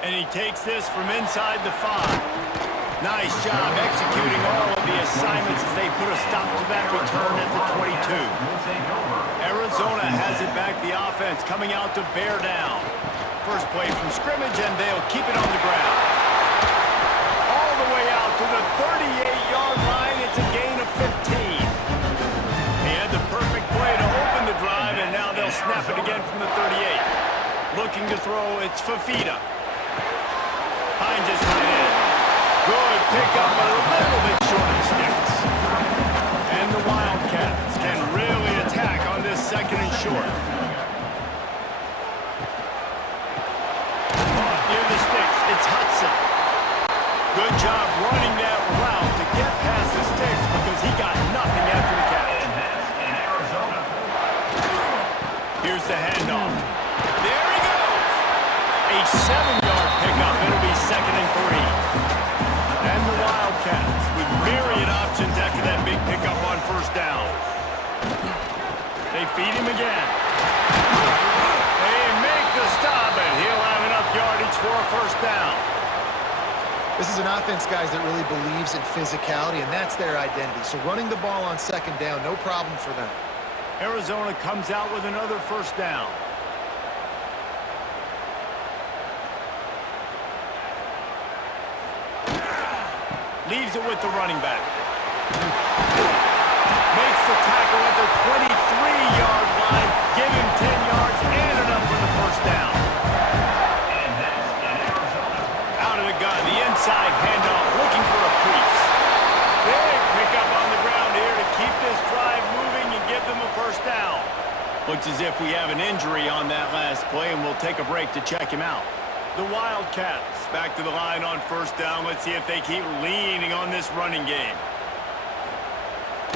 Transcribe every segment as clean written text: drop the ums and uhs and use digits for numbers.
And he takes this from inside the 5. Nice job executing all of the assignments as they put a stop to that return at the 22. Arizona has it back, the offense coming out to bear down. First play from scrimmage, and they'll keep it on the ground. All the way out to the 38-yard line. It's a gain of 15. He had the perfect play to open the drive, and now they'll snap it again from the 38. Looking to throw, it's Fafita. Hines is tight end. Good pickup, but a little bit short of the sticks. And the Wildcats can really attack on this second and short. Caught near the sticks, it's Hudson. Good job running that route to get past the sticks because he got nothing after the catch. Here's the handoff. There he goes. A 7-yard pickup. It'll be 2nd and 3. And the Wildcats with myriad options after that big pickup on first down. They feed him again. They make the stop, and he'll have enough yardage for a first down. This is an offense, guys, that really believes in physicality, and that's their identity. So running the ball on second down, no problem for them. Arizona comes out with another first down. Leaves it with the running back. Makes the tackle at the 23-yard line. Give him 10 yards and enough for the first down. Out of the gun, the inside handoff, looking for a crease. Big pickup on the ground here to keep this drive moving and give them a first down. Looks as if we have an injury on that last play, and we'll take a break to check him out. The Wildcats back to the line on first down. Let's see if they keep leaning on this running game.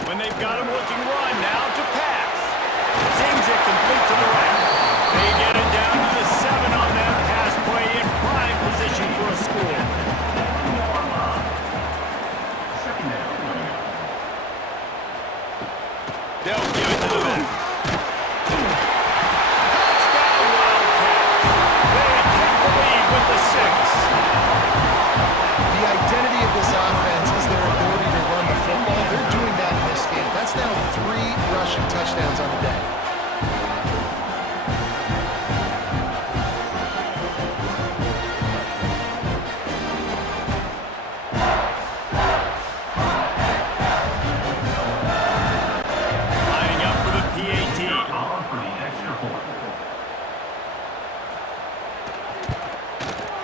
When they've got him looking run, now to pass. Sings it complete to the right. They get it down to the 7 on that pass play in prime position for a score. They'll give it to the back. The identity of this offense is their ability to run the football. They're doing that in this game. That's now 3 rushing touchdowns on the day. Lining up for the PAT.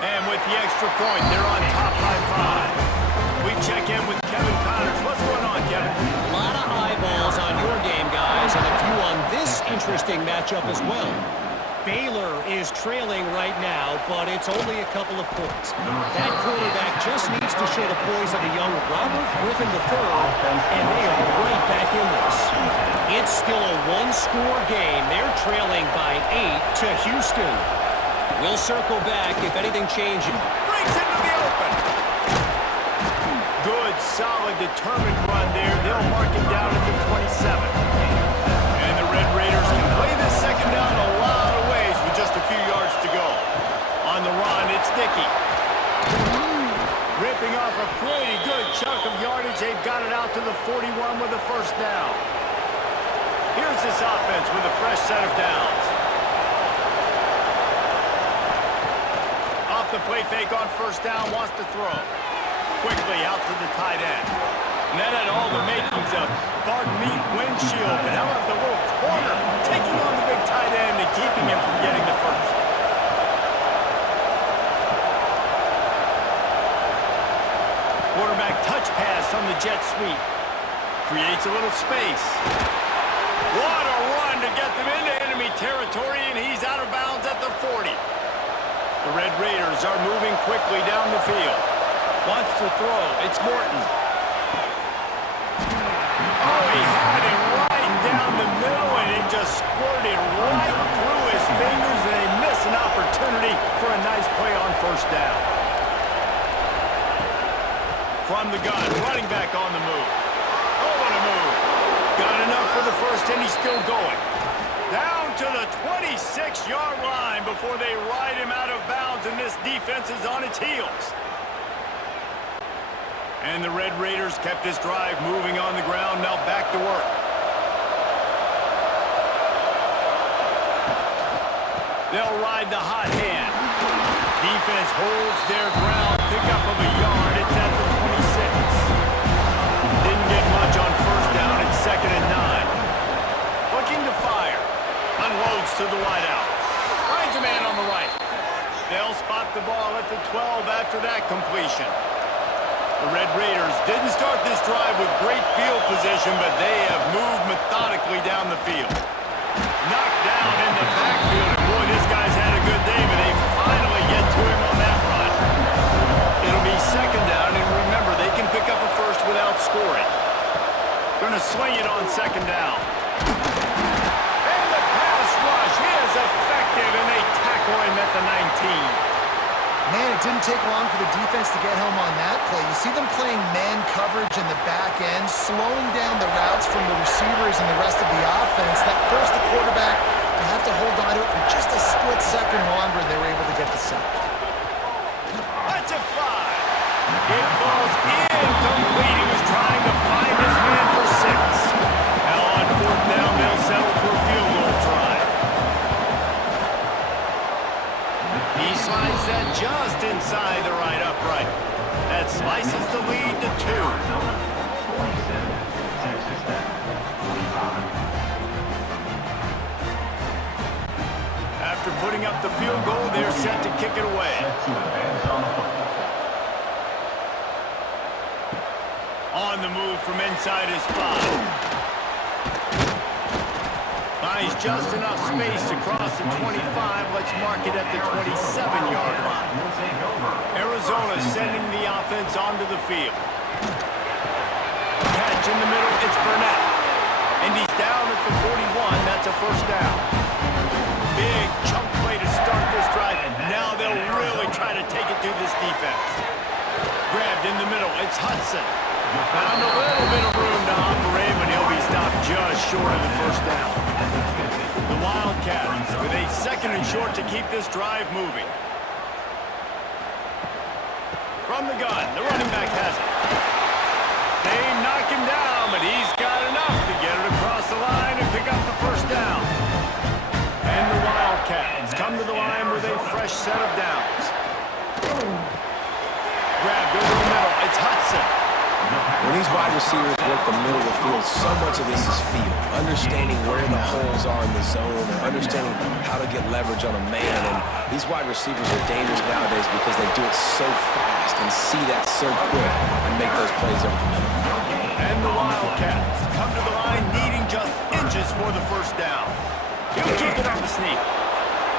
And with the extra point, they're on top by 5. We check in with Kevin Connors. What's going on, Kevin? A lot of eyeballs on your game, guys, and a few on this interesting matchup as well. Baylor is trailing right now, but it's only a couple of points. That quarterback just needs to show the poise of a young Robert Griffin III, and they are right back in this. It's still a 1-score game. They're trailing by 8 to Houston. We'll circle back if anything changes. Breaks into the open. Good, solid, determined run there. They'll mark him down at the 27. And the Red Raiders can play this second down a lot of ways with just a few yards to go. On the run, it's Dickey. Ripping off a pretty good chunk of yardage. They've got it out to the 41 with a first down. Here's this offense with a fresh set of downs. The play fake on first down, wants to throw. Quickly out to the tight end. And that had all the makings of Bart Meat windshield. But how about the little corner taking on the big tight end and keeping him from getting the first? Quarterback touch pass on the jet sweep. Creates a little space. What a run to get them into enemy territory, and he's out of bounds at the 40. The Red Raiders are moving quickly down the field. Wants to throw. It's Morton. Oh, he had it right down the middle, and it just squirted right through his fingers, and they miss an opportunity for a nice play on first down. From the gun, running back on the move. Oh, what a move. Got enough for the first, and he's still going. Down to the 26-yard line before they ride him out of bounds, and this defense is on its heels. And the Red Raiders kept this drive moving on the ground. Now back to work. They'll ride the hot hand. Defense holds their ground. Pickup of a yard. It's at the 26. Didn't get much on first down. It's 2nd and 9. Looking to fire. Unloads to the wideout. Finds a man on the right. They'll spot the ball at the 12 after that completion. The Red Raiders didn't start this drive with great field position, but they have moved methodically down the field. Knocked down in the backfield, and boy, this guy's had a good day, but they finally get to him on that run. It'll be 2nd down, and remember, they can pick up a first without scoring. Going to swing it on 2nd down. And the pass rush is effective, and they tackle him at the 19. Man, it didn't take long for the defense to get home on that play. You see them playing man coverage in the back end, slowing down the routes from the receivers and the rest of the offense. That forced the quarterback to have to hold on to it for just a split second longer, and they were able to get the sack. That's a fly. It falls incomplete. He was trying to find his man for 6. Now on 4th down, they'll settle for a field goal try. He slides that just inside the right upright. That slices the lead to 2. After putting up the field goal, they're set to kick it away. On the move from inside his 5. Buys just enough space to cross the 25. Let's mark it at the 27-yard line. Arizona sending the offense onto the field. Catch in the middle, it's Burnett. And he's down at the 41. That's a first down. Big chunk play to start this drive. Now they'll really try to take it to this defense. Grabbed in the middle, it's Hudson. Found a little bit of room to operate, but he'll be stopped just short of the first down. The Wildcats with a 2nd and short to keep this drive moving. From the gun, the running back has it. They knock him down, but he's got enough to get it across the line and pick up the first down. And the Wildcats come to the line with a fresh set of downs. Grabbed over the middle, it's Hudson. When these wide receivers work the middle of the field, so much of this is feel. Understanding where the holes are in the zone, and understanding how to get leverage on a man. And these wide receivers are dangerous nowadays because they do it so fast and see that so quick and make those plays over the middle. And the Wildcats come to the line needing just inches for the first down. He'll keep it on the sneak.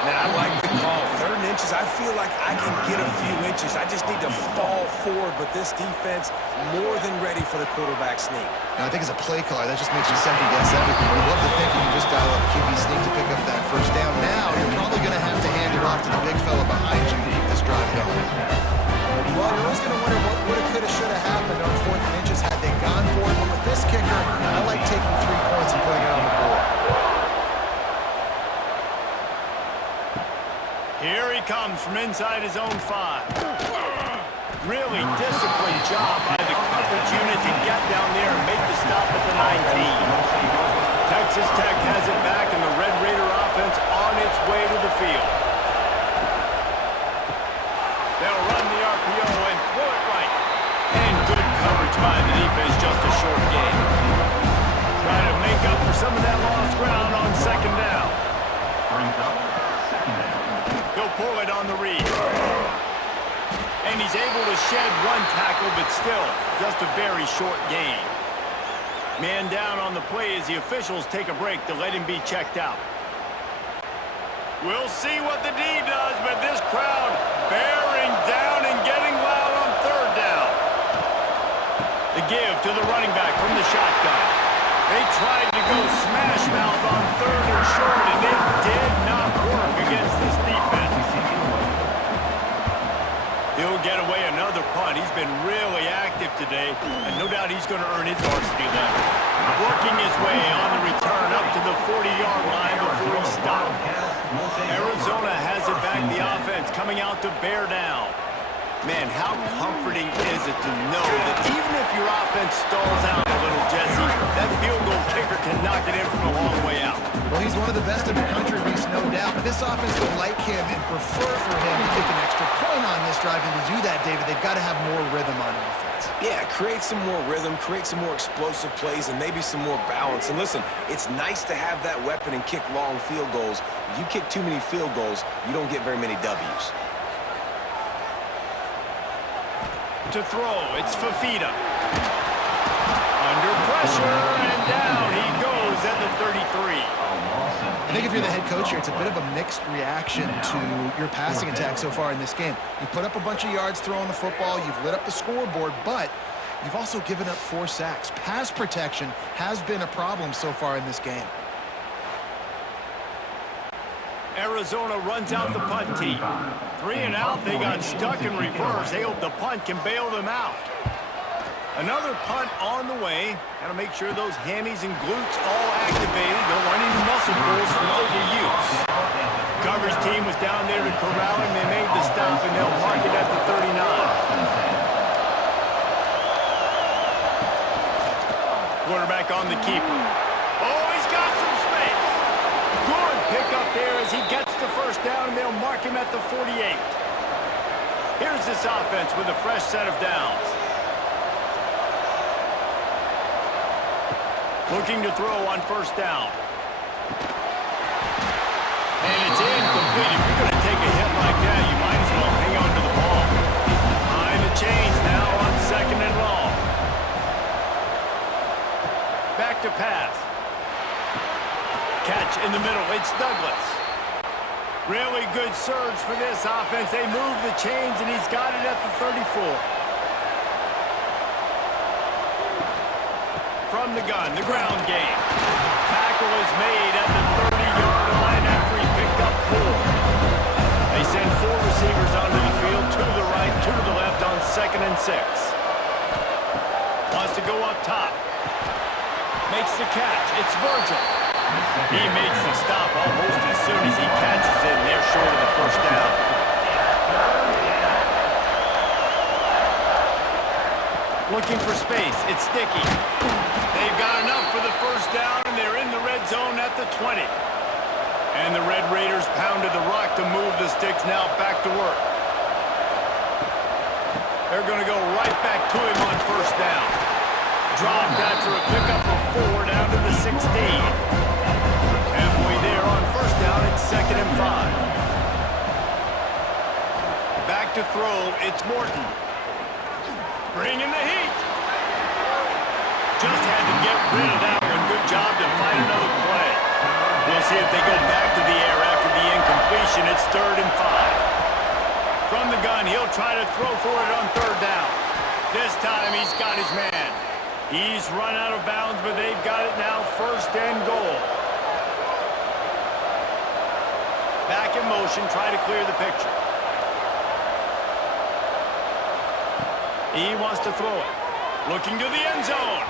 Man, I like the call. 3rd and inches, I feel like I can get a few inches. I just need to fall forward, but this defense more than ready for the quarterback sneak. Now, I think as a play caller, that just makes you second-guess everything. You'd love to think you can just dial up QB sneak to pick up that first down. Now, you're probably going to have to hand it off to the big fella behind you to keep this drive going. Well, you're always going to wonder what woulda, coulda, shoulda happened on 4th and inches had they gone for it. But with this kicker, I like taking 3 points and putting it on the board. Here he comes from inside his own 5. Really disciplined job by the coverage unit to get down there and make the stop at the 19. Texas Tech has it back, and the Red Raider offense on its way to the field. They'll run the RPO and throw it right. And good coverage by the defense, just a short gain. Trying to make up for some of that lost ground on 2nd down. He'll pull it on the read. And he's able to shed 1 tackle, but still just a very short gain. Man down on the play as the officials take a break to let him be checked out. We'll see what the D does, but this crowd bearing down and getting loud on 3rd down. The give to the running back from the shotgun. They tried to go smash mouth on 3rd and short, and it did not work against this defense. He'll get away another punt. He's been really active today, and no doubt he's going to earn his varsity level. Working his way on the return up to the 40-yard line before he stopped. Arizona has coming out to bear down. Man, how comforting is it to know that even if your offense stalls out a little, Jesse, that field goal kicker can knock it in from a long way out. Well, he's one of the best in the country, Reese, no doubt. But this offense would like him and prefer for him to kick an extra point on this drive. And to do that, David, they've got to have more rhythm on offense. Yeah, create some more rhythm, create some more explosive plays, and maybe some more balance. And listen, it's nice to have that weapon and kick long field goals. If you kick too many field goals, you don't get very many W's. To throw, it's Fafita. Under pressure, and down he goes at the 33. I think if you're the head coach here, it's a bit of a mixed reaction to your passing attack so far in this game. You put up a bunch of yards throwing the football, you've lit up the scoreboard, but you've also given up 4 sacks. Pass protection has been a problem so far in this game. Arizona runs out the punt team. 3 and out, they got stuck in reverse. They hope the punt can bail them out. Another punt on the way. Got to make sure those hammies and glutes all activated. Don't want any muscle pulls from overuse. Coverage team was down there to corral him. They made the stop, and they'll mark it at the 39. Quarterback on the keeper. Oh, he's got some space. Good pick up there as he gets the first down, and they'll mark him at the 48. Here's this offense with a fresh set of downs. Looking to throw on first down. And it's incomplete. If you're going to take a hit like that, you might as well hang on to the ball. Behind the chains now on 2nd and long. Back to pass. Catch in the middle. It's Douglas. Really good surge for this offense. They move the chains, and he's got it at the 34. From the gun, the ground game. Tackle is made at the 30-yard line after he picked up 4. They send 4 receivers onto the field, 2 to the right, 2 to the left on 2nd and 6. Wants to go up top. Makes the catch. It's Virgil. He makes the stop almost as soon as he catches it, and they're short of the first down. Looking for space. It's Sticky. They've got enough for the first down, and they're in the red zone at the 20. And the Red Raiders pounded the rock to move the sticks now back to work. They're going to go right back to him on first down. Dropped after a pickup of 4 down to the 16. Halfway there on first down, it's 2nd and 5. Back to throw, it's Morton. Bringing the heat. Just had to get rid of that one. Good job to find another play. We'll see if they go back to the air after the incompletion. It's 3rd and 5. From the gun, he'll try to throw for it on 3rd down. This time he's got his man. He's run out of bounds, but they've got it now 1st and goal. Back in motion, try to clear the picture. He wants to throw it. Looking to the end zone.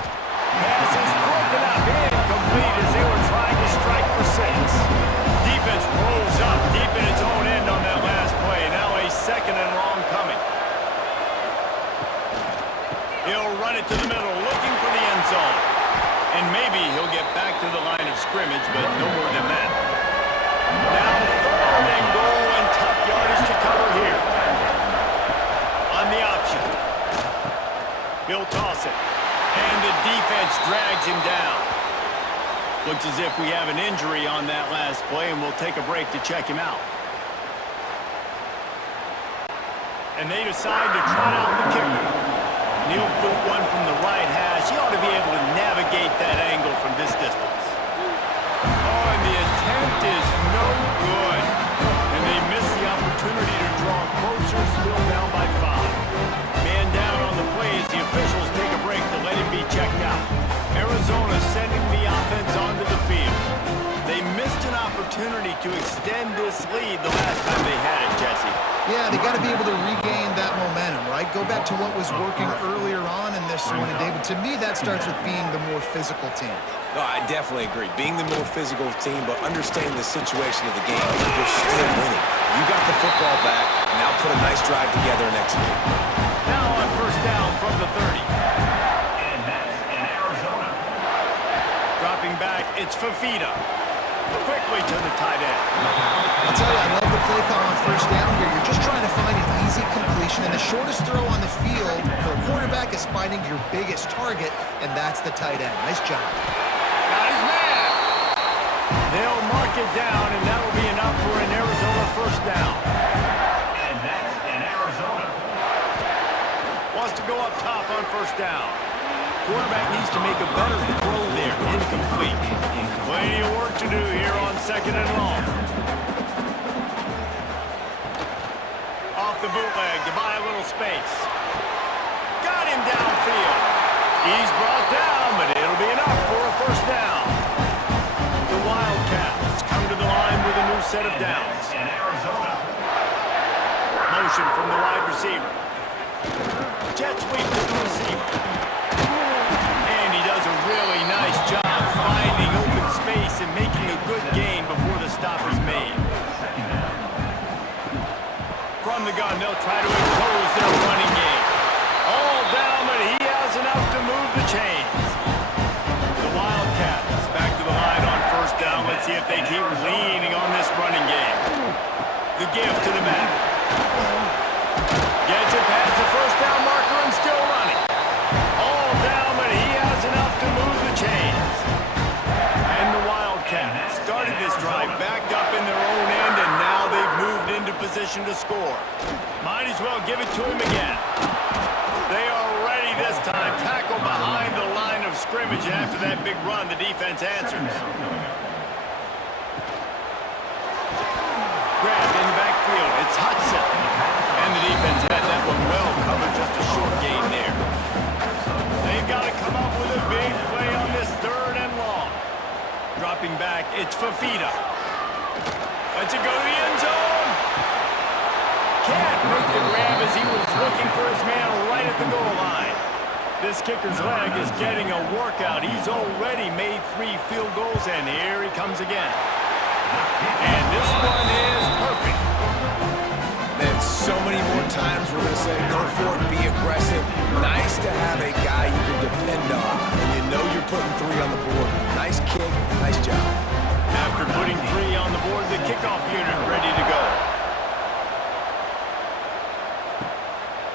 Pass is broken up. Incomplete as they were trying to strike for 6. Defense rolls up deep in its own end on that last play. Now a 2nd and long coming. He'll run it to the middle, looking for the end zone. And maybe he'll get back to the line of scrimmage, but no more than that. Now 3rd and goal, and tough yardage to cover here. On the option. He'll toss it. And the defense drags him down. Looks as if we have an injury on that last play, and we'll take a break to check him out. And they decide to trot out the kicker. He'll boot one from the right hash. He ought to be able to navigate that angle from this distance. Oh, and the attempt is no good. And they miss the opportunity to draw closer, still down by 5. Man down on the play as the officials take a break to let him be checked out. Arizona sending the offense onto the field. They missed an opportunity to extend this lead the last time they had it, Jesse. Yeah, they got to be able to regain that momentum, right? Go back to what was working earlier on in this one. And David, to me, that starts with being the more physical team. No, I definitely agree. Being the more physical team, but understanding the situation of the game. You're still winning. You got the football back. put a nice drive together and execute. Now on first down from the 30. Dropping back, it's Fafita. Quickly to the tight end. I'll tell you, I love the play call on first down here. You're just trying to find an easy completion, and the shortest throw on the field for a quarterback is finding your biggest target, and that's the tight end. Nice job. Got his man. They'll mark it down, and that'll be enough for an Arizona first down. And that's an Arizona. Wants to go up top on first down. Quarterback needs to make a better throw there. Incomplete. Plenty of work to do here on second and long. Off the bootleg to buy a little space. Got him downfield. He's brought down, but it'll be enough for a first down. The Wildcats come to the line with a new set of downs. Motion from the wide receiver. Jet sweep to the receiver. And he does a really nice job finding open space and making a good gain before the stop is made. From the gun, they'll try to impose their running game. All down, but he has enough to move the chains. The Wildcats back to the line on first down. Let's see if they keep leaning on this running game. The give to the back. Gets it past the first down marker and still running. All down, but he has enough to move the chains. And the Wildcats started this drive backed up in their own end, and now they've moved into position to score. Might as well give it to him again. They are ready this time. Tackle behind the line of scrimmage, and after that big run, the defense answers. Grabbed in the backfield. It's Hudson. And the defense had that one well covered, just a short gain there. They've got to come up with a big play on this third and long. Dropping back, it's Fafita. Lets it go to the end zone. Can't make the grab as he was looking for his man right at the goal line. This kicker's leg is getting a workout. He's already made 3 field goals, and here he comes again. And this one is perfect. Man, so many more times we're going to say, go for it, be aggressive. Nice to have a guy you can depend on, and you know you're putting 3 on the board. Nice kick, nice job. After putting 3 on the board, the kickoff unit ready to go.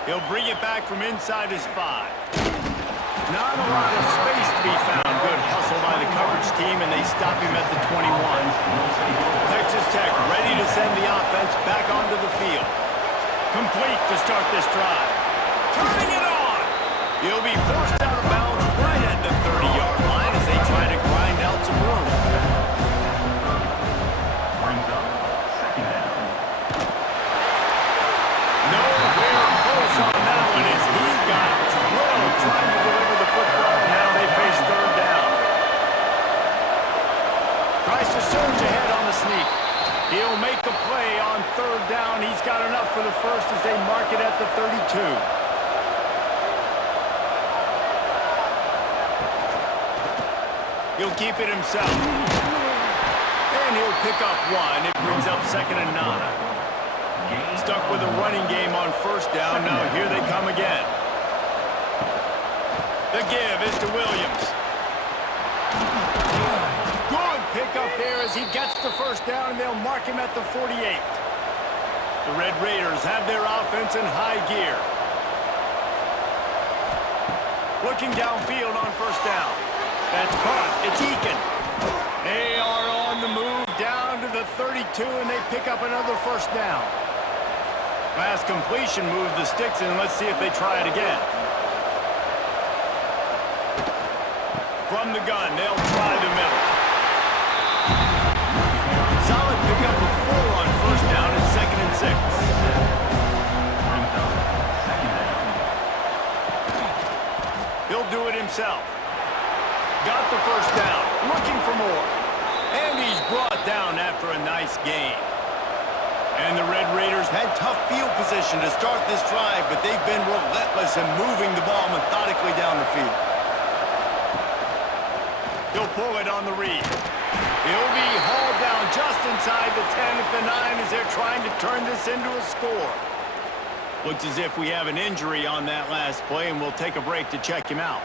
He'll bring it back from inside his 5. Not a lot of space to be found. Good hustle by the coverage team, and they stop him at the 21. Texas Tech ready to send the offense back onto the field. Complete to start this drive. Turning it on. He'll be forced out of bounds right at the 30-yard line as they try to grind out some room. Nowhere close on that one as he got drilled trying to deliver the football. Now they face third down. Tries to surge ahead on the sneak. He'll make the play on third down. He's got enough for the first as they mark it at the 32. He'll keep it himself. And he'll pick up 1. It brings up second and 9. Stuck with a running game on first down. Now here they come again. The give is to Williams. Good pick up there as he gets the first down, and they'll mark him at the 48. The Red Raiders have their offense in high gear. Looking downfield on first down. That's caught. It's Eakin. They are on the move down to the 32, and they pick up another first down. Pass completion moves the sticks, and let's see if they try it again. From the gun, they'll try the middle. Solid pickup of 4 on first down and second and 6. He'll do it himself. Got the first down, looking for more. And he's brought down after a nice gain. And the Red Raiders had tough field position to start this drive, but they've been relentless in moving the ball methodically down the field. He'll pull it on the read. He'll be hauled down just inside the 10 at the 9 as they're trying to turn this into a score. Looks as if we have an injury on that last play, and we'll take a break to check him out.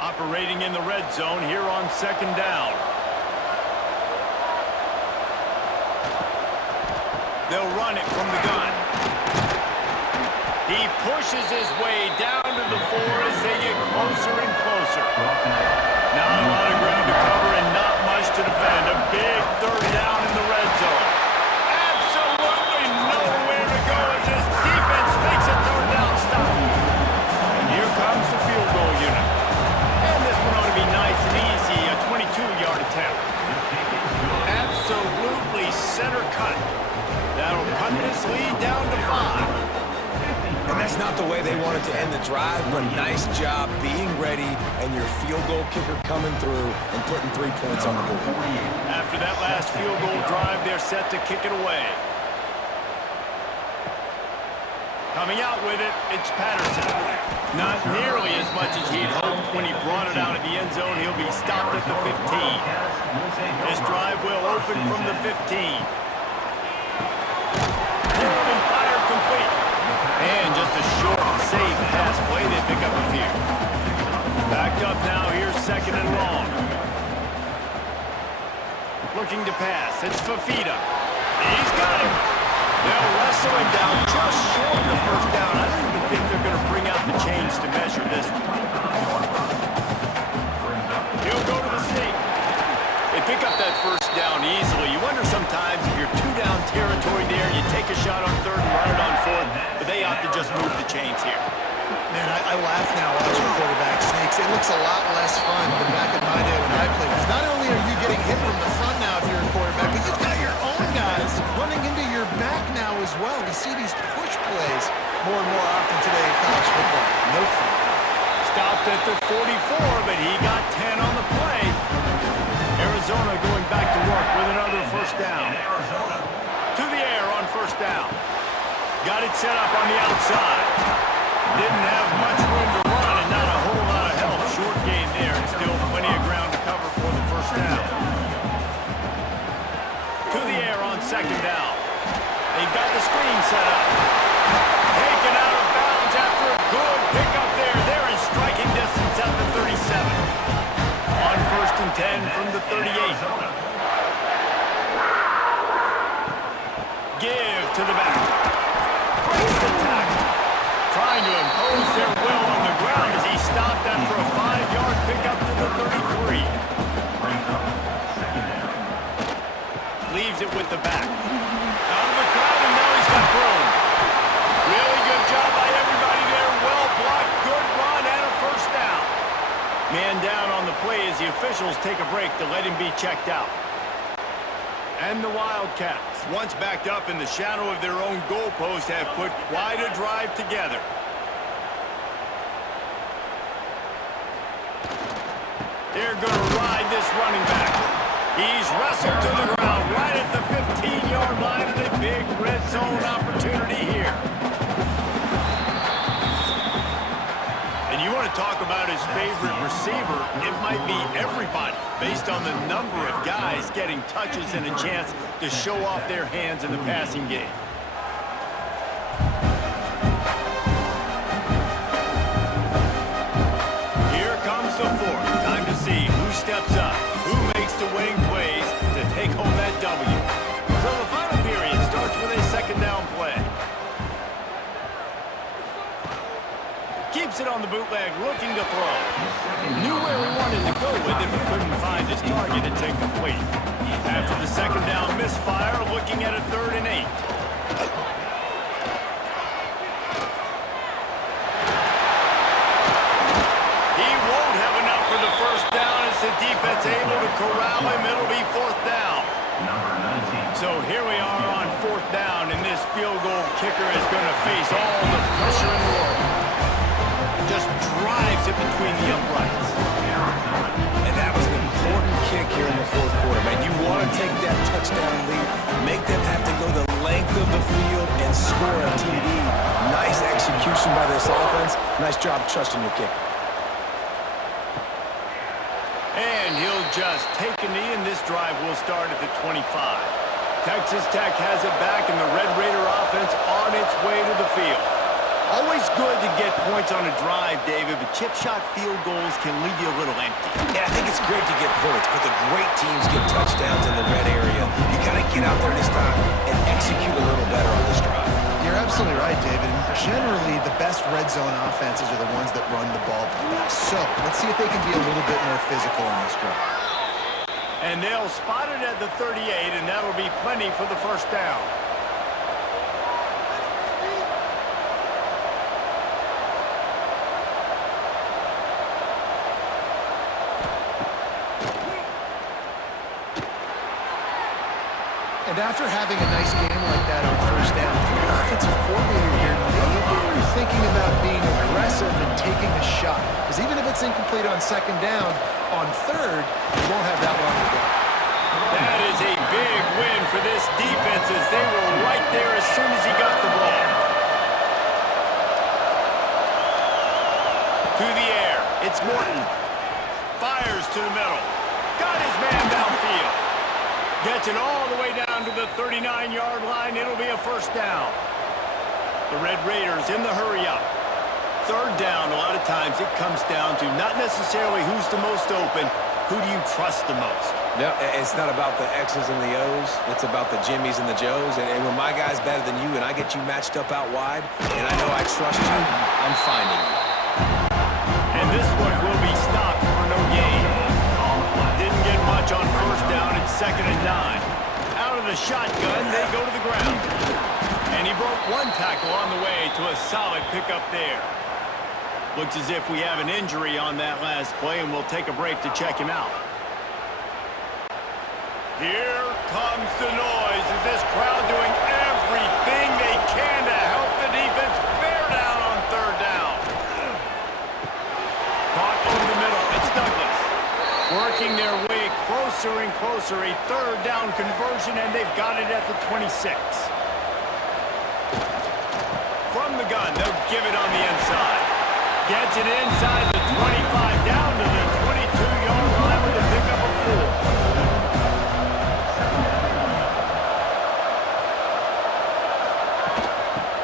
Operating in the red zone here on second down. They'll run it from the gun. He pushes his way down to the 4 as they get closer and closer. Not a lot of ground to cover and not much to defend. A big third down in the red zone. Absolutely nowhere to go as this defense makes a third down stop. And here comes the field goal unit. And this one ought to be nice and easy, a 22-yard attempt. Absolutely center cut. That'll cut this lead down to 5. And that's not the way they wanted to end the drive, but nice job being ready and your field goal kicker coming through and putting 3 points on the board. After that last field goal drive, they're set to kick it away. Coming out with it, it's Patterson. Not nearly as much as he'd hoped when he brought it out of the end zone. He'll be stopped at the 15. This drive will open from the 15. Pulled and fired complete. And just a short, safe pass play. They pick up a few. Backed up now. Here's second and long. Looking to pass. It's Fafita. He's got him. They'll wrestle him down just short of the first down. I don't even think they're going to bring out the chains to measure this one. He'll go to the sneak. They pick up that first down easily. You wonder sometimes if you're 2-down territory there, you take a shot on third and run it on fourth, but they opt to just move the chains here. Man, I laugh now watching quarterback sneaks. It looks a lot less fun than back in my day when I played. Because not only are you getting hit from the front now if you're a quarterback, but you've got your own guys running into your back now as well. We see these push plays more and more often today in college football. No fun. Stopped at the 44, but he got 10 on the play. Arizona going back to work with another first down. To the air on first down. Got it set up on the outside. Didn't have much room to run and not a whole lot of help. Short game there and still plenty of ground to cover for the first down. To the air on second down. They've got the screen set up. Taken out of bounds after a good pickup there. They're in striking distance at the 37. On first and 10 from the 38. Give to the back. Breaks the tackle. Trying to impose their will on the ground as he stopped after a 5-yard pickup to the 33. Leaves it with the back. Out of the crowd, and now he's got room. Really good job by everybody there. Well blocked, good run, and a first down. Man down on the play as the officials take a break to let him be checked out. And the Wildcats, once backed up in the shadow of their own goalpost, have put quite a drive together. They're going to ride this running back. He's wrestled to the ground right at the 15-yard line of a big red zone opportunity here. And you want to talk about his favorite receiver, it might be everybody, based on the number of guys getting touches and a chance to show off their hands in the passing game. Here comes the fourth. Time to see who steps up, who makes the winning plays to take home that W. So the final period starts with a second down play. Keeps it on the bootleg, looking to throw. Knew where he wanted to go with it, but couldn't find his target. It's incomplete. After the second down misfire, looking at a 3rd and 8. He won't have enough for the first down as the defense able to corral him. It'll be 4th down. So here we are on 4th down, and this field goal kicker is going to face all the pressure in the world. Just drives it between the uprights. And that was an important kick here in the 4th quarter, man. You want to take that touchdown lead, make them have to go the length of the field and score a TD. Nice execution by this offense. Nice job trusting your kicker. And he'll just take a knee, and this drive will start at the 25. Texas Tech has it back, and the Red Raider offense on its way to the field. Always good to get points on a drive, David, but chip shot field goals can leave you a little empty. Yeah, I think it's great to get points, but the great teams get touchdowns in the red area. You got to get out there this time and execute a little better on this drive. You're absolutely right, David. Generally, the best red zone offenses are the ones that run the ball the best. So let's see if they can be a little bit more physical on this drive. And they'll spot it at the 38, and that'll be plenty for the first down. And after having a nice game like that on first down, if you're an offensive coordinator here, maybe you're thinking about being aggressive and taking a shot. Because even if it's incomplete on second down, on third, you won't have that long to go. That is a big win for this defense as they were right there as soon as he got the ball. To the air, it's Morton. Fires to the middle. Got his man downfield. Gets it all the way down to the 39-yard line. It'll be a first down. The Red Raiders in the hurry-up. Third down, a lot of times it comes down to not necessarily who's the most open, who do you trust the most? No, it's not about the X's and the O's. It's about the Jimmies and the Joes. And when my guy's better than you and I get you matched up out wide, and I know I trust you, I'm finding you. And this one will be stopped for no gain. Didn't get much on first down. It's 2nd and 9. Out of the shotgun, they go to the ground. And he broke one tackle on the way to a solid pickup there. Looks as if we have an injury on that last play, and we'll take a break to check him out. Here comes the noise as this crowd doing everything they can to help the defense bear down on third down. Caught over the middle. It's Douglas. Working their way closer and closer. A third down conversion, and they've got it at the 26. From the gun, they'll give it on the inside. Gets it inside the 25, down to the 22-yard line with a pickup of 4.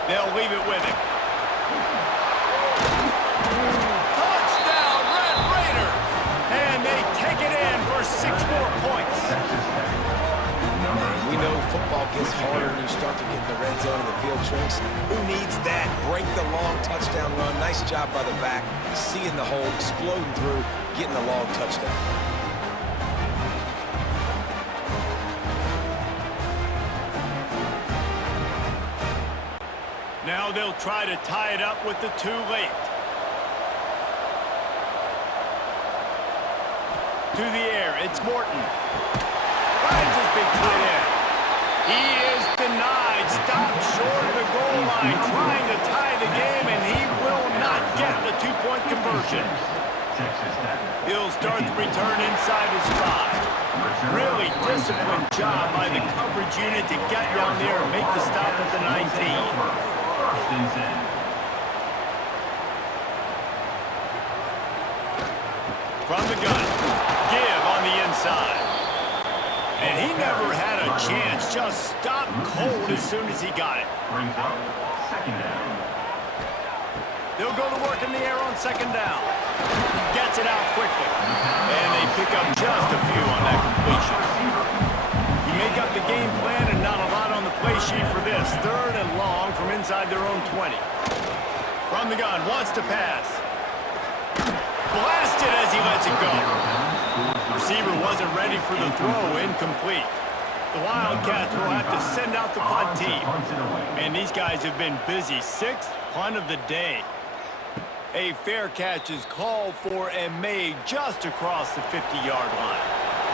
They'll leave it with him. Touchdown, Red Raiders! And they take it in for 6 more points. We know football gets harder when you start to get in the red zone and the field tricks. Who needs that? Break the long touchdown run. Nice job by the back. Seeing the hole, exploding through, getting the long touchdown. Now they'll try to tie it up with the 2 late. To the air, it's Morton. Finds his big tight end. He is denied, stopped short of the goal line, trying to tie the game, and he will not get the 2-point conversion. He'll start the return inside his 5. Really disciplined job by the coverage unit to get down there and make the stop at the 19. From the gun, give on the inside. And he never had a chance, just stopped cold as soon as he got it. They'll go to work in the air on 2nd down. Gets it out quickly. And they pick up just a few on that completion. You make up the game plan and not a lot on the play sheet for this. 3rd and long from inside their own 20. From the gun, wants to pass. Blasted as he lets it go. Receiver wasn't ready for the throw, incomplete. The Wildcats will have to send out the punt team. And these guys have been busy. 6th punt of the day. A fair catch is called for and made just across the 50-yard line.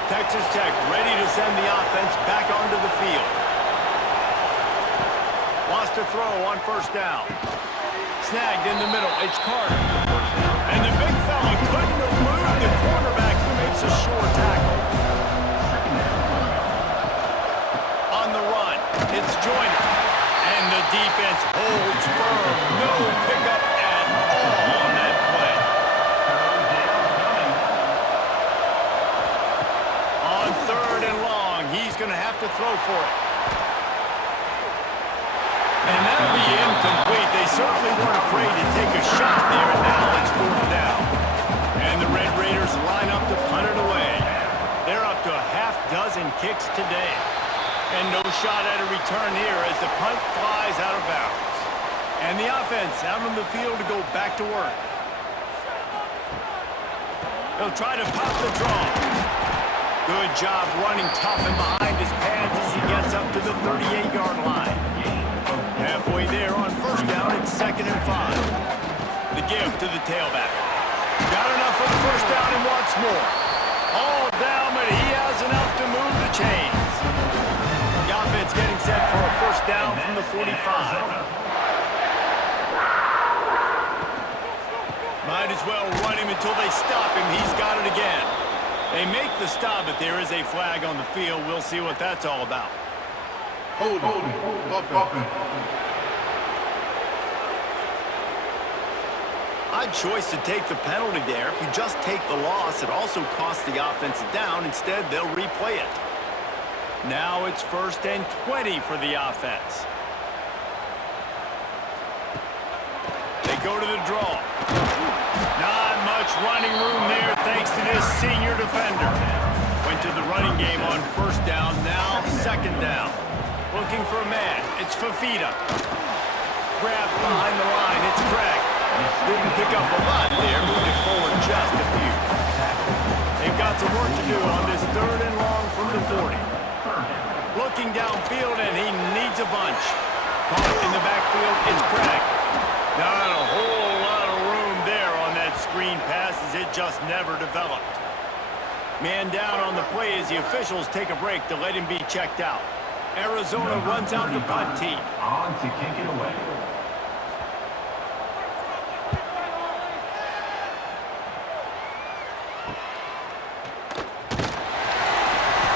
Texas Tech ready to send the offense back onto the field. Wants to throw on first down. Snagged in the middle, it's Carter. And the big fella couldn't elude the quarterback who makes a sure tackle. On the run, it's Joyner. And the defense holds firm. No pickup at all on that play. On 3rd and long, he's going to have to throw for it. And that'll be incomplete. They certainly weren't afraid to take a shot there, and now it's fourth down. And the Red Raiders line up to punt it away. They're up to a half dozen kicks today. And no shot at a return here as the punt flies out of bounds. And the offense out on the field to go back to work. He'll try to pop the draw. Good job running tough and behind his pads as he gets up to the 38-yard line. Halfway there on first down, it's 2nd and 5. The give to the tailback. Got enough for the first down and wants more. All down, but he has enough to move the chains. The offense getting set for a first down from the 45. Might as well run him until they stop him. He's got it again. They make the stop, but there is a flag on the field. We'll see what that's all about. Hold it. Odd choice to take the penalty there. If you just take the loss, it also costs the offense a down. Instead, they'll replay it. Now it's 1st and 20 for the offense. They go to the draw. Not much running room there thanks to this senior defender. Went to the running game on first down, now 2nd down. Looking for a man, it's Fafita. Grabbed behind the line, it's Craig. Didn't pick up a lot there, moved it forward just a few. They've got some work to do on this 3rd and long from the 40. Looking downfield, and he needs a bunch. Caught in the backfield, it's Craig. Not a whole lot of room there on that screen pass as it just never developed. Man down on the play as the officials take a break to let him be checked out. Arizona runs out the punt team. On to kick it away.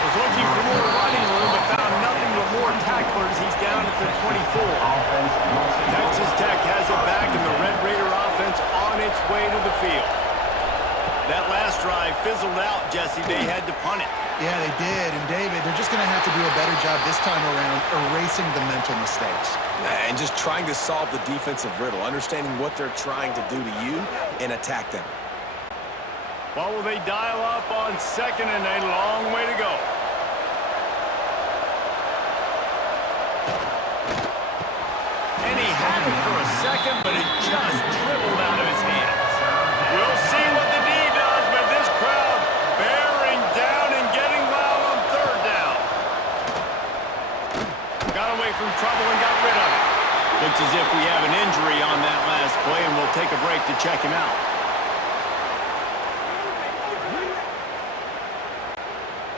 Was looking for more running room, but found nothing but more tacklers. He's down at the 24. Texas Tech has it back, and the Red Raider offense on its way to the field. That last drive fizzled out, Jesse. They had to punt it. Yeah, they did. And, David, they're just going to have to do a better job this time around erasing the mental mistakes. And just trying to solve the defensive riddle, understanding what they're trying to do to you and attack them. Well, will they dial up on 2nd and a long way to go? And he had it for a second, but it just dribbled out of his hands. We'll see what the D does, but this crowd bearing down and getting wild on 3rd down. Got away from trouble and got rid of it. Looks as if we have an injury on that last play, and we'll take a break to check him out.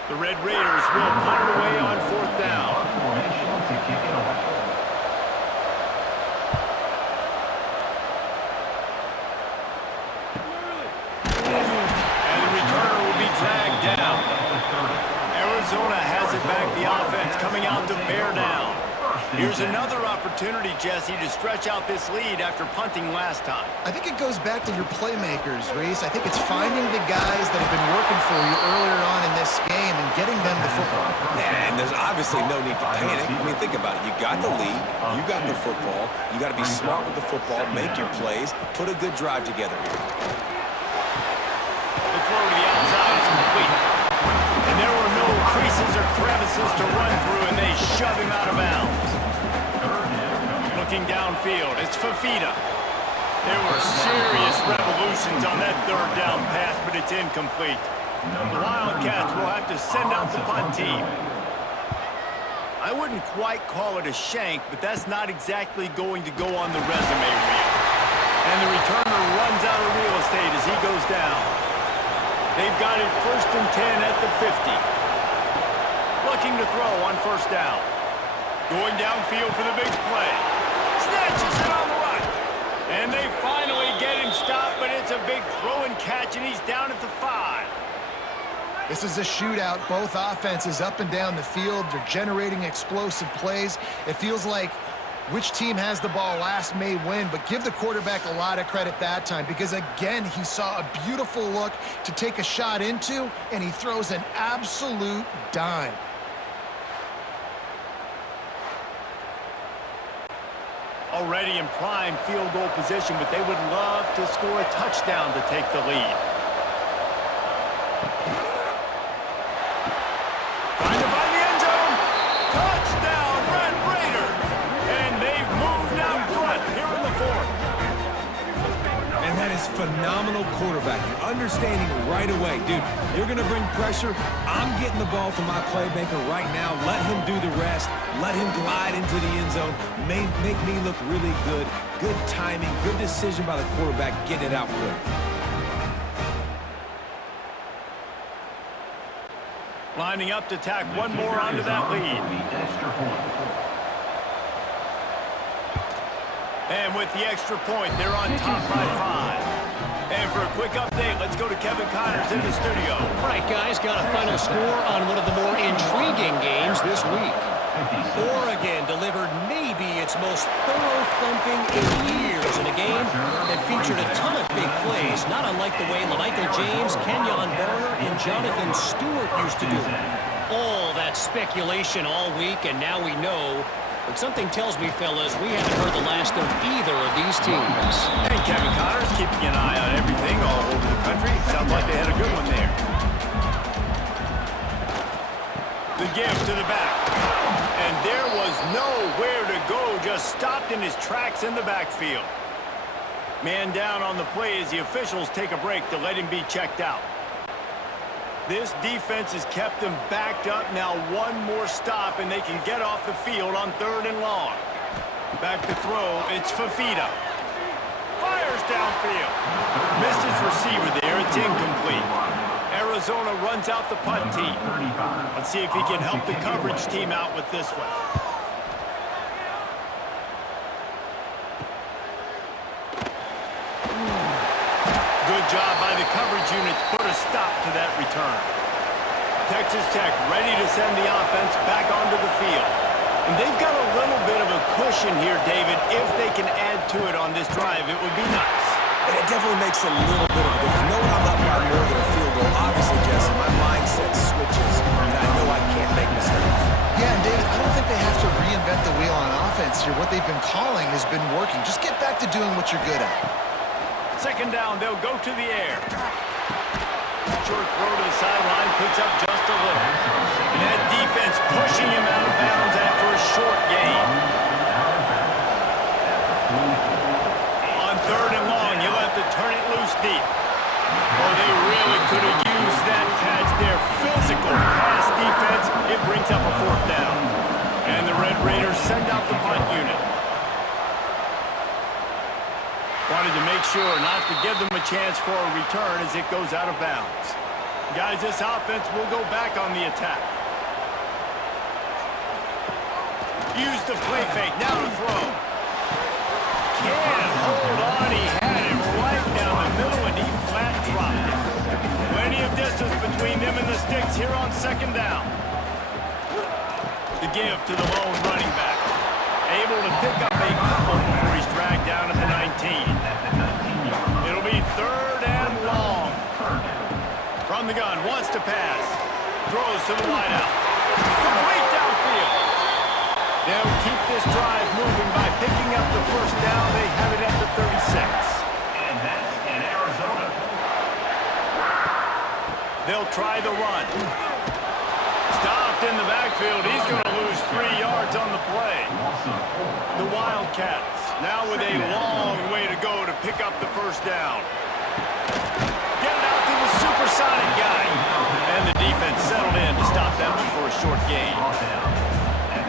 The Red Raiders will punt it away on 4th down. To kick it away. And the returner will be dragged down. Arizona has it back, the offense coming out to bear down. Here's another opportunity, Jesse, to stretch out this lead after punting last time. I think it goes back to your playmakers, Reese. I think it's finding the guys that have been working for you earlier on in this game and getting them the football. And there's obviously no need to panic. I mean, think about it. You got the lead. You got the football. You got to be smart with the football, make your plays, put a good drive together here. The throw to the outside is complete. And there were no creases or crevices to run through, and they shove him out of bounds. Looking downfield, it's Fafita. There were serious revolutions on that 3rd down pass, but it's incomplete. The Wildcats will have to send out the punt team. I wouldn't quite call it a shank, but that's not exactly going to go on the resume reel. And the returner runs out of real estate as he goes down. They've got it 1st and 10 at the 50. Looking to throw on 1st down. Going downfield for the big play. Snatches it on the right. And they finally get him stopped, but it's a big throw and catch, and he's down at the 5. This is a shootout. Both offenses up and down the field. They're generating explosive plays. It feels like which team has the ball last may win, but give the quarterback a lot of credit that time because, again, he saw a beautiful look to take a shot into, and he throws an absolute dime. Already in prime field goal position, but they would love to score a touchdown to take the lead. Trying to find the end zone. Touchdown, Red Raiders! And they've moved out front here in the fourth. And that is phenomenal quarterbacking. Understanding right away, dude, you're going to bring pressure. I'm getting the ball to my playmaker right now. Let him do the rest. Let him glide into the end zone. Make me look really good. Good timing, good decision by the quarterback. Get it out quick. Lining up to tack one more onto that lead. And with the extra point, they're on top by 5. And for a quick update, let's go to Kevin Connors in the studio. All right, guys, got a final score on one of the more intriguing games this week. Oregon delivered maybe its most thorough thumping in years in a game that featured a ton of big plays, not unlike the way LaMichael James, Kenyon Barner, and Jonathan Stewart used to do it. All that speculation all week, and now we know. But something tells me, fellas, we haven't heard the last of either of these teams. And Kevin Connors keeping an eye on everything all over the country. Sounds like they had a good one there. The give to the back. And there was nowhere to go, just stopped in his tracks in the backfield. Man down on the play as the officials take a break to let him be checked out. This defense has kept them backed up. Now one more stop, and they can get off the field on 3rd and long. Back to throw, it's Fafita. Fires downfield. Missed his receiver there, it's incomplete. Arizona runs out the punt team. Let's see if he can help the coverage team out with this one. Good job by the coverage unit to put a stop to that return. Texas Tech ready to send the offense back onto the field. And they've got a little bit of a cushion here, David. If they can add to it on this drive, it would be nice. It definitely makes a little bit of a difference. Knowing I'm up by more than a field goal, obviously, Jesse, my mindset switches, and I know I can't make mistakes. Yeah, and David, I don't think they have to reinvent the wheel on offense here. What they've been calling has been working. Just get back to doing what you're good at. 2nd down, they'll go to the air. Short throw to the sideline, picks up just a little. And that defense pushing him out of bounds after a short gain. On 3rd and long, you'll have to turn it loose deep. Oh, they really could have used that catch there. Physical pass defense. It brings up a 4th down. And the Red Raiders send out the punt unit. Wanted to make sure not to give them a chance for a return as it goes out of bounds. Guys, this offense will go back on the attack. Use the play fake. Now to throw. Can't hold on. He had it right down the middle, and he flat dropped it. Plenty of distance between them and the sticks here on 2nd down. The give to the lone running back. Able to pick up a couple before he's dragged down at the 19. It'll be 3rd and long. From the gun, wants to pass. Throws to the wideout. Complete downfield. They'll keep this drive moving by picking up the 1st down. They have it at the 36. And that's in Arizona. They'll try the run. Stopped in the backfield. He's going to lose 3 yards on the play. The Wildcats now with a long way to go to pick up the 1st down. Get it out to the supersonic guy. And the defense settled in to stop that one for a short gain.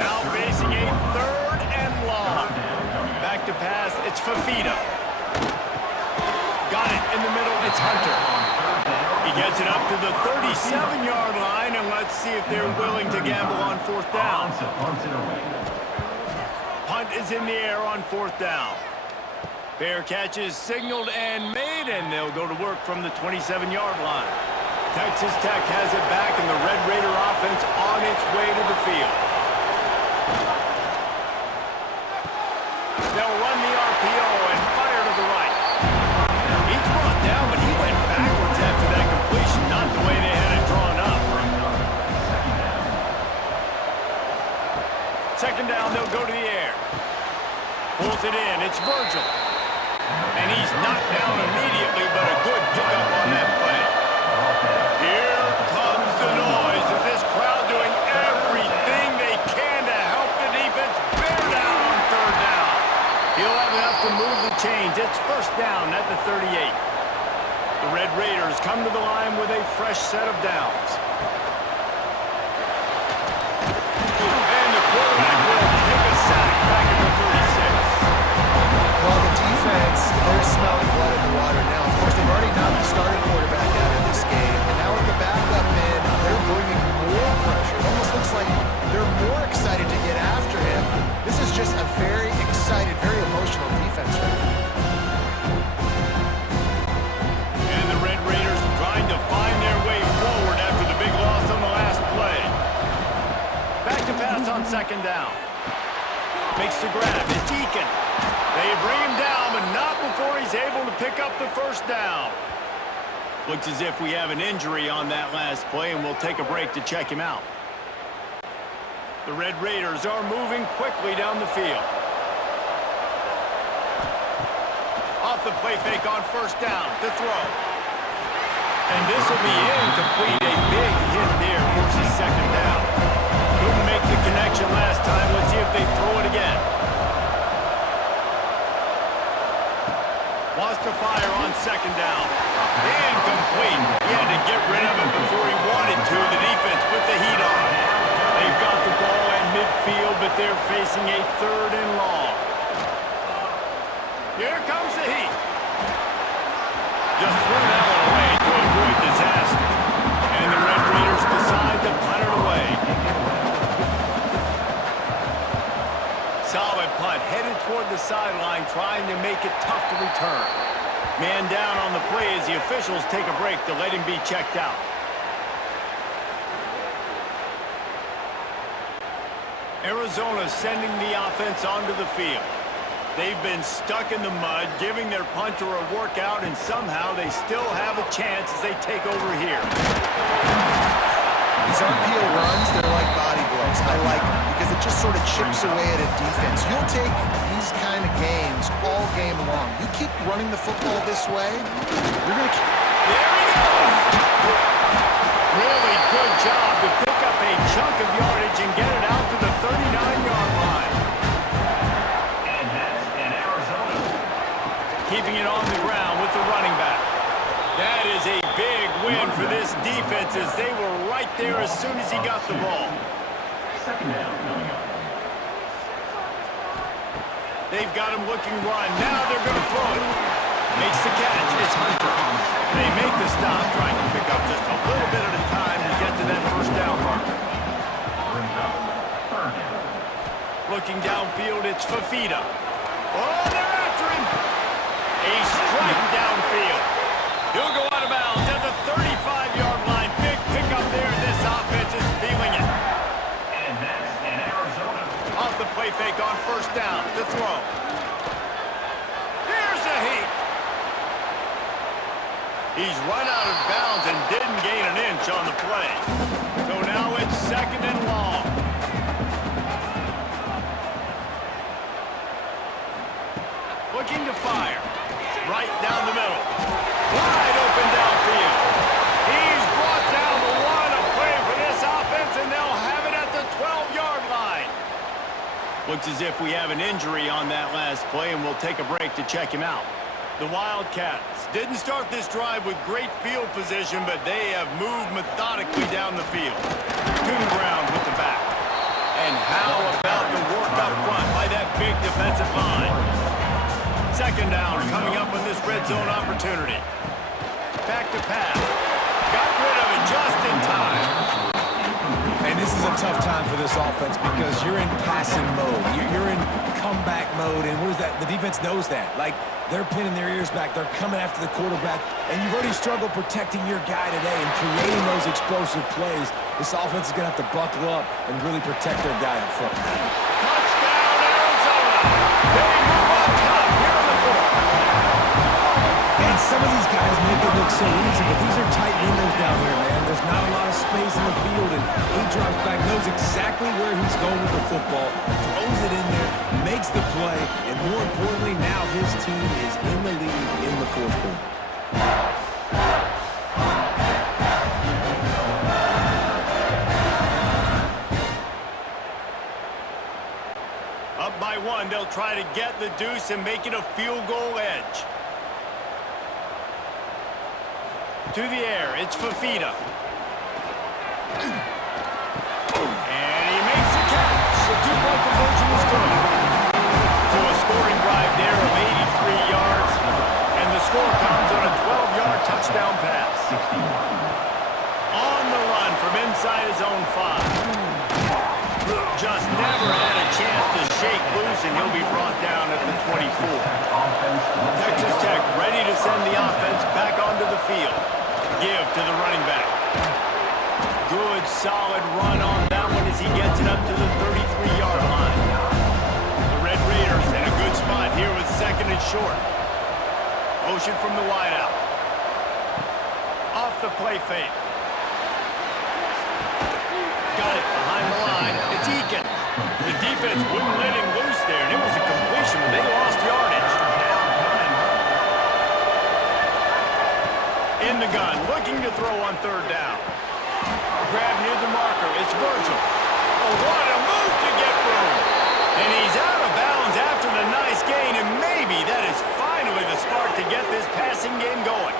Now facing a 3rd and long. Back to pass, it's Fafita. Got it in the middle, it's Hunter. He gets it up to the 37-yard line, and let's see if they're willing to gamble on 4th down. Punt is in the air on 4th down. Fair catch is signaled and made, and they'll go to work from the 27-yard line. Texas Tech has it back, and the Red Raider offense on its way to the field. They'll run the RPO and fire to the right. He's brought down, but he went backwards after that completion, not the way they had it drawn up. 2nd down, they'll go to the air. Full throws it in. It's Virgil. And he's knocked down immediately, but a good pickup on that play. Here comes the noise of this crowd doing everything they can to help the defense bear down on third down. He'll have enough to move the chains. It's first down at the 38. The Red Raiders come to the line with a fresh set of downs. And the quarterback will take a sack back at the 36. Well, the defense, they're smelling blood in the water now. Of course, they've already knocked the starting quarterback out of this game. And now with the backup in, they're bringing more pressure. It almost looks like they're more excited to get after him. This is just a very excited, very emotional defense right now. And the Red Raiders trying to find their way forward after the big loss on the last play. Back to pass on second down. Makes the grab. It's Eakin. They bring him down, but not before he's able to pick up the first down. Looks as if we have an injury on that last play, and we'll take a break to check him out. The Red Raiders are moving quickly down the field. Off the play fake on first down to throw. And this will be incomplete. A big hit there, forces second down. Couldn't make the connection last time. Let's see if they throw it again. Wants to fire on second down. Incomplete. He had to get rid of it before he wanted to. The defense put the heat on. They've got the ball in midfield, but they're facing a third and long. Here comes the heat. Just threw that one away to avoid disaster. And the Red Raiders decide to punt it away. Solid punt, headed toward the sideline, trying to make it tough to return. Man down on the play as the officials take a break to let him be checked out. Arizona sending the offense onto the field. They've been stuck in the mud, giving their punter a workout, and somehow they still have a chance as they take over here. These RPO runs, they're like body blows. I like them because it just sort of chips away at a defense. You'll take these kind of games all game long. You keep running the football this way, you're going to keep... There he goes! Really good job to pick up a chunk of yardage and get it out to the 39-yard line. And that's in Arizona. Keeping it on the ground with the running back. That is a big win for this defense as they were right there as soon as he got the ball. Second down coming up. They've got him looking run. Now they're going to throw it. Makes the catch. It's Hunter. They make the stop, trying to pick up just a little bit at a time to get to that first down marker. Brings up third down. Looking downfield, it's Fafita. Oh, they're after him. A strike downfield. He'll go out of bounds at the 35-yard line. Big pickup there. This offense is feeling it. And that's in Arizona. Off the play fake on first down to throw. Here's a heat. He's run out of bounds and didn't gain an inch on the play. So now it's second and long. Looking to fire. Right down the middle. Wide open downfield. He's brought down the one. A play for this offense, and they'll have it at the 12-yard line. Looks as if we have an injury on that last play, and we'll take a break to check him out. The Wildcats didn't start this drive with great field position, but they have moved methodically down the field. To the ground with the back. And how about the work up front by that big defensive line? Second down coming up on this red zone opportunity. Back to pass. Got rid of it just in time. And this is a tough time for this offense because you're in passing mode. You're in comeback mode, and what is that? The defense knows that. Like, they're pinning their ears back. They're coming after the quarterback, and you've already struggled protecting your guy today and creating those explosive plays. This offense is going to have to buckle up and really protect their guy up front. Touchdown, Arizona! They move on top here in the fourth. And some of these guys make it look so easy, but these are tight windows down here, man. There's not a lot of space in the field, and he drops back, knows exactly where he's going with the football, throws it in there, makes the play, and more importantly, now his team is in the lead in the fourth quarter. Up by one, they'll try to get the deuce and make it a field goal edge. To the air, it's Fafita. And he makes the catch. The two-point conversion is good. So a scoring drive there of 83 yards. And the score comes on a 12-yard touchdown pass. On the run from inside his own 5. Just never had a chance to shake loose, and he'll be brought down at the 24. Texas Tech ready to send the offense back onto the field. Give to the running back. Good, solid run on that one as he gets it up to the 33-yard line. The Red Raiders in a good spot here with second and short. Motion from the wideout. Off the play fake. Got it behind the line. It's Eakin. The defense wouldn't let him loose there, and it was a completion, but they lost yardage. In the gun, looking to throw on third down. Grab near the marker. It's Virgil. Oh, what a move to get room. And he's out of bounds after the nice gain, and maybe that is finally the spark to get this passing game going.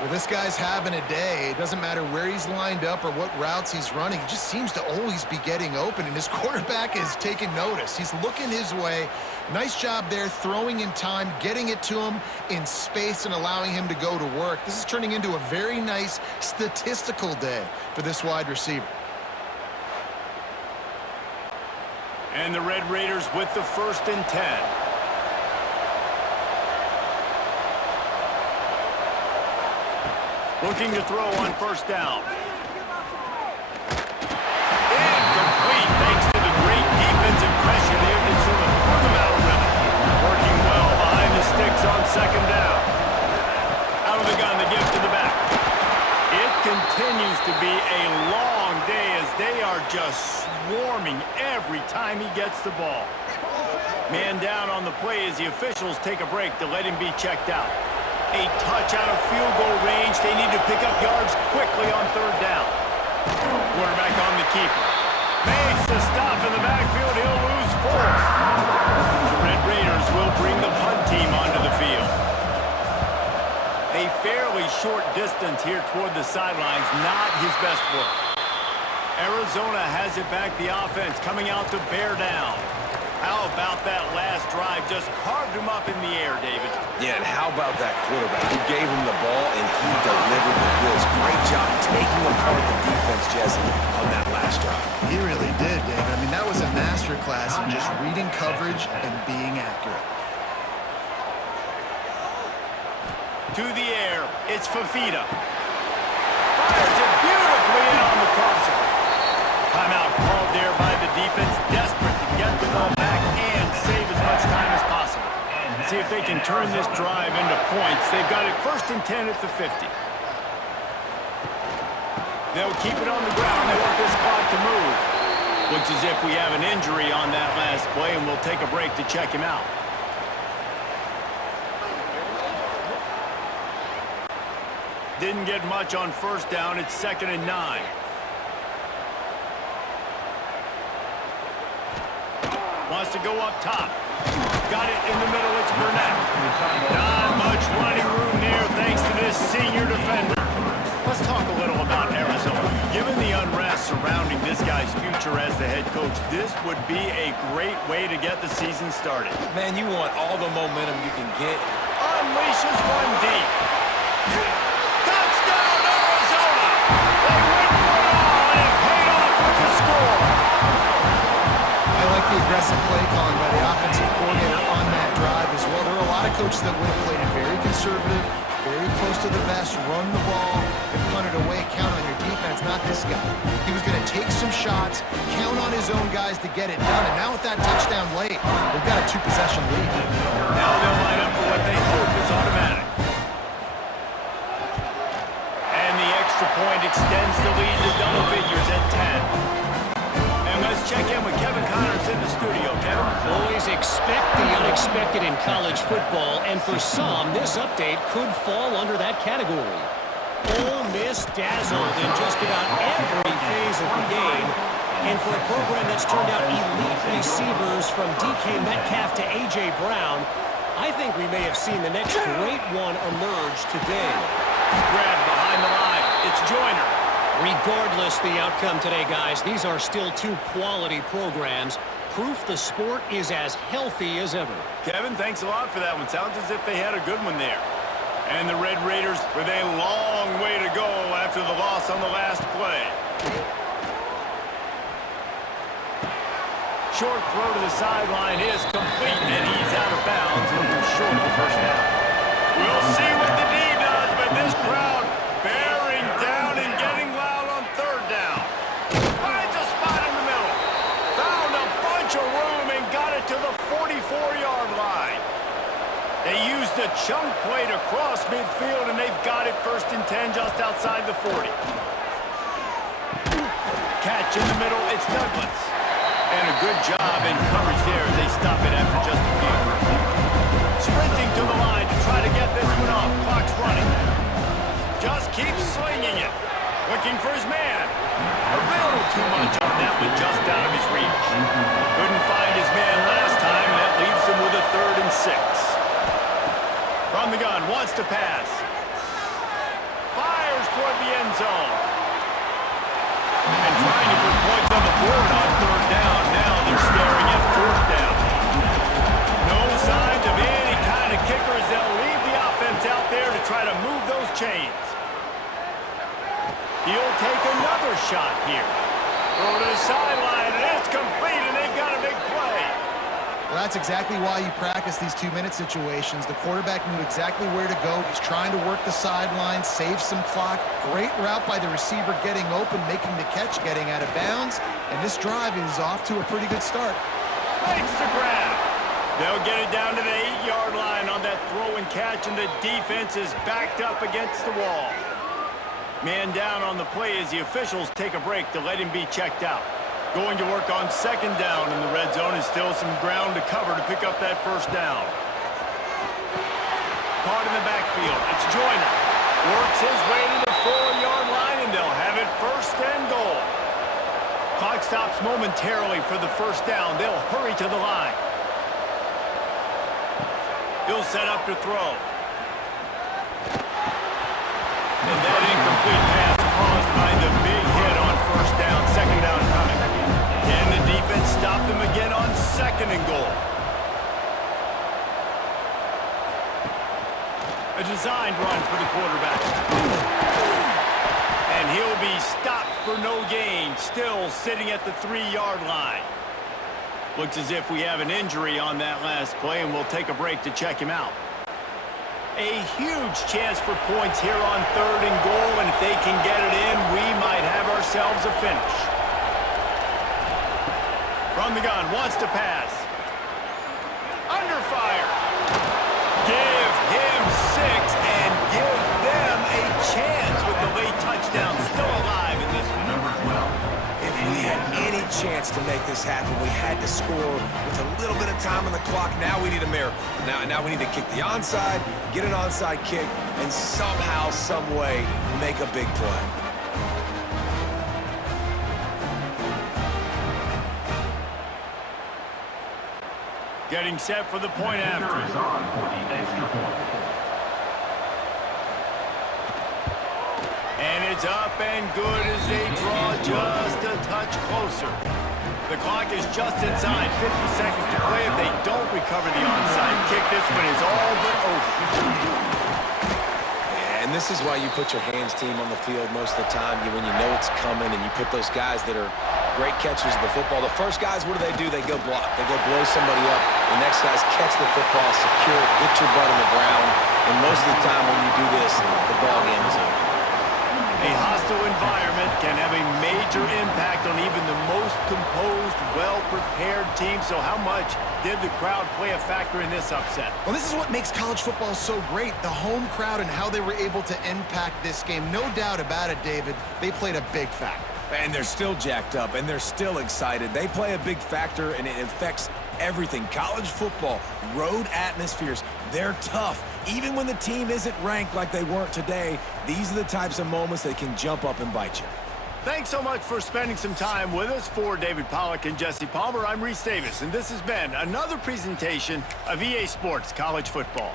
Well, this guy's having a day. It doesn't matter where he's lined up or what routes he's running. He just seems to always be getting open, and his quarterback is taking notice. He's looking his way. Nice job there, throwing in time, getting it to him in space and allowing him to go to work. This is turning into a very nice statistical day for this wide receiver. And the Red Raiders with the 1st and 10. Looking to throw on first down. Incomplete thanks to the great defensive pressure there that sort of threw them out of rhythm. Working well behind the sticks on second down. Out of the gun, the give to the back. It continues to be a long day as they are just swarming every time he gets the ball. Man down on the play as the officials take a break to let him be checked out. A touch out of field goal range. They need to pick up yards quickly on third down. Quarterback on the keeper. Makes the stop in the backfield. He'll lose 4. The Red Raiders will bring the punt team onto the field. A fairly short distance here toward the sidelines. Not his best work. Arizona has it back. The offense coming out to bear down. How about that last drive? Just carved him up in the air, David. Yeah, and how about that quarterback? He gave him the ball, and he delivered the goods. Great job taking apart the defense, Jesse, on that last drive. He really did, David. I mean, that was a masterclass in just reading coverage and being accurate. To the air, it's Fafita. Fires it beautifully in on the crosser. Timeout called there by the defense, desperate to get the ball back and save as much time as possible. See if they can turn this drive into points. They've got it 1st and 10 at the 50. They'll keep it on the ground. They want this clock to move. Looks as if we have an injury on that last play, and we'll take a break to check him out. Didn't get much on first down. It's 2nd and 9. Wants to go up top. Got it in the middle. It's Burnett. Not much running room there thanks to this senior defender. Let's talk a little about Arizona. Given the unrest surrounding this guy's future as the head coach, this would be a great way to get the season started. Man, you want all the momentum you can get. Unleashes one deep. Touchdown, Arizona! They went for it all, and it paid off with the score. I like the aggressive play calling by the offensive coordinator on that drive as well. There are a lot of coaches that would have played it very conservative, very close to the vest, run the ball, and punt it away, count on your defense, not this guy. He was going to take some shots, count on his own guys to get it done, and now with that touchdown late, they've got a 2-possession lead. Now they'll line up for what they hope is automatic. And the extra point extends the lead to double figures at 10. And let's check in with Kevin Connors in the studio. Kevin? Always college football, and for some, this update could fall under that category. Ole Miss dazzled in just about every phase of the game. And for a program that's turned out elite receivers from DK Metcalf to A.J. Brown, I think we may have seen the next great one emerge today. Grab behind the line. It's Joyner. Regardless the outcome today, guys, these are still two quality programs. Proof the sport is as healthy as ever. Kevin, thanks a lot for that one. Sounds as if they had a good one there. And the Red Raiders with a long way to go after the loss on the last play. Short throw to the sideline is complete, and he's out of bounds and short of the first down. We'll see what the D does, but this crowd bearing down and getting loud on third down. Finds a spot in the middle. Found a bunch of room and got it to the 44-yard line. They used a chunk play to cross midfield, and they've got it 1st and 10 just outside the 40. Catch in the middle, it's Douglas. And a good job in coverage there as they stop it after just a few. Sprinting to the line to try to get this one off. Clock's running. Just keeps slinging it. Looking for his man. A little too much on that one, just out of his reach. Couldn't find his man last time, and that leaves him with a 3rd and 6. From the gun, wants to pass. Fires toward the end zone. And trying to put points on the board on 3rd down. Now they're staring at 4th down. No signs of any kind of kickers. They'll leave the offense out there to try to move those chains. He'll take another shot here. Throw to the sideline, and it's complete, and they've got a big play. Well, that's exactly why you practice these 2-minute situations. The quarterback knew exactly where to go. He's trying to work the sideline, save some clock. Great route by the receiver getting open, making the catch, getting out of bounds. And this drive is off to a pretty good start. Makes the grab. They'll get it down to the 8-yard line on that throw and catch, and the defense is backed up against the wall. Man down on the play as the officials take a break to let him be checked out. Going to work on 2nd down in the red zone, and still some ground to cover to pick up that 1st down. Caught in the backfield. It's Joyner. Works his way to the 4-yard line, and they'll have it 1st and goal. Clock stops momentarily for the 1st down. They'll hurry to the line. He'll set up to throw. And that incomplete pass caused by the big hit on 1st down. 2nd down coming. Can the defense stop them again on 2nd and goal? A designed run for the quarterback. And he'll be stopped for no gain, still sitting at the 3-yard line. Looks as if we have an injury on that last play, and we'll take a break to check him out. A huge chance for points here on 3rd and goal, and if they can get it in, we might have ourselves a finish. From the gun, wants to pass. Under fire. Give him 6 and give them a chance with the late touchdown still alive in this one. If we had any chance to make this happen, we had to score with a little bit of time on the clock. Now we need a miracle. Now we need to kick the onside, get an onside kick, and somehow, some way, make a big play. Getting set for the point after. Is on for the extra point. And it's up and good as they draw just a touch closer. The clock is just inside 50 seconds to play. If they don't recover the onside kick, this one is all but over. And this is why you put your hands team on the field most of the time. When you know it's coming, and you put those guys that are great catchers of the football. The first guys, what do? They go block. They go blow somebody up. The next guys catch the football, secure it, get your butt on the ground. And most of the time when you do this, the ball game is over. A hostile environment can have a major impact on even the most composed, well-prepared team. So how much did the crowd play a factor in this upset? Well, this is what makes college football so great, the home crowd and how they were able to impact this game. No doubt about it, David, they played a big factor. And they're still jacked up, and they're still excited. They play a big factor, and it affects everything. College football, road atmospheres, they're tough. Even when the team isn't ranked like they weren't today, these are the types of moments that can jump up and bite you. Thanks so much for spending some time with us. For David Pollack and Jesse Palmer, I'm Reese Davis, and this has been another presentation of EA Sports College Football.